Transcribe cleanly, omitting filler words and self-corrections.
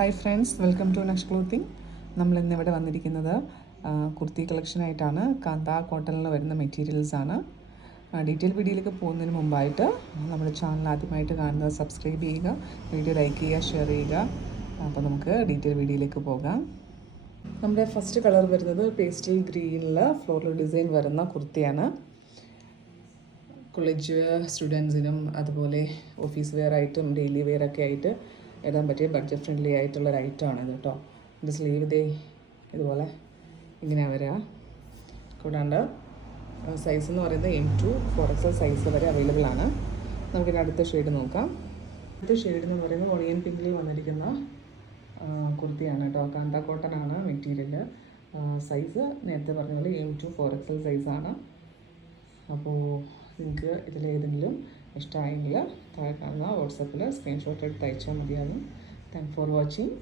Hi friends, welcome to Naksh clothing. നമ്മളിന്നിവിടെ വന്നിരിക്കുന്നത് കുർത്തി കളക്ഷനായിട്ടാണ്. കാന്ത കോട്ടണിൽ വരുന്ന മെറ്റീരിയൽസാണ്. ഡീറ്റെയിൽ വീഡിയോയിലേക്ക് പോകുന്നതിന് മുമ്പായിട്ട് നമ്മുടെ ചാനൽ ആദ്യമായിട്ട് കാണുന്നത് സബ്സ്ക്രൈബ് ചെയ്യുക, വീഡിയോ ലൈക്ക് ചെയ്യുക, ഷെയർ ചെയ്യുക. അപ്പോൾ നമുക്ക് ഡീറ്റെയിൽ വീഡിയോയിലേക്ക് പോകാം. നമ്മുടെ ഫസ്റ്റ് കളർ വരുന്നത് പേസ്റ്റൽ ഗ്രീനിൽ ഫ്ലോറൽ ഡിസൈൻ വരുന്ന കുർത്തിയാണ്. കോളേജ് സ്റ്റുഡൻസിനും അതുപോലെ ഓഫീസ് വെയർ ആയിട്ടും ഡെയിലി വെയർ ഒക്കെ ആയിട്ട് ഇടാൻ പറ്റിയ ബഡ്ജറ്റ് ഫ്രണ്ട്ലി ആയിട്ടുള്ളൊരു ഐറ്റമാണ് ഇത് കേട്ടോ. ഇത് സ്ലീവ് ഇതേ ഇതുപോലെ ഇങ്ങനെ വരിക. കൂടാണ്ട് സൈസ് എന്ന് പറയുന്നത് M2 4XL സൈസ് വരെ അവൈലബിൾ ആണ്. നമുക്കിനി അടുത്ത ഷെയ്ഡ് നോക്കാം. അടുത്ത ഷെയ്ഡ് എന്ന് പറയുന്നത് ഒണിയൻ പിങ്കിൽ വന്നിരിക്കുന്ന കുർത്തിയാണ് കേട്ടോ. കാന്ത കോട്ടൺ ആണ് മെറ്റീരിയൽ. സൈസ് നേരത്തെ പറഞ്ഞ പോലെ M2 4XL സൈസാണ്. അപ്പോൾ നിങ്ങൾക്ക് ഇതിലേതെങ്കിലും ഇഷ്ടമായെങ്കിൽ താഴെ കാണുന്ന വാട്സാപ്പിൽ സ്ക്രീൻഷോട്ട് എടുത്ത് അയച്ചാൽ മതിയാകും. Thank for watching.